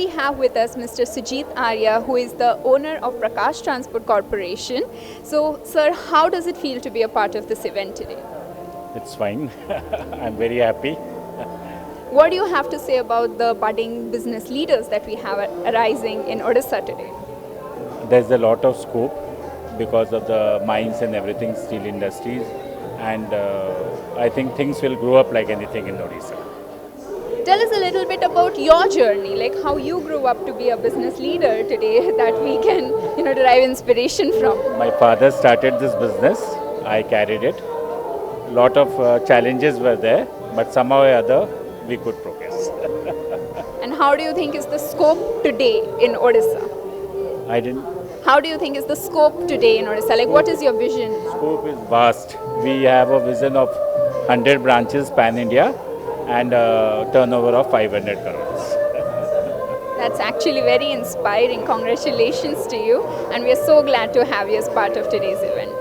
we have with us Mr. Sujit Arya, who is the owner of Prakash Transport Corporation. So, sir, how does it feel to be a part of this event today? It's fine. I'm very happy. What do you have to say about the budding business leaders that we have arising in Odisha today? There's a lot of scope because of the mines and everything, steel industries, and I think things will grow up like anything in Odisha. Tell us a little bit about your journey, like how you grew up to be a business leader today that we can, derive inspiration from. My father started this business. I carried it. Lot of challenges were there, but somehow or other we could progress. And how do you think is the scope today in Odisha? I didn't. How do you think is the scope today in Odisha? Like, what is your vision? Scope is vast. We have a vision of 100 branches pan-India and a turnover of 500 crores. That's actually very inspiring. Congratulations to you. And we are so glad to have you as part of today's event.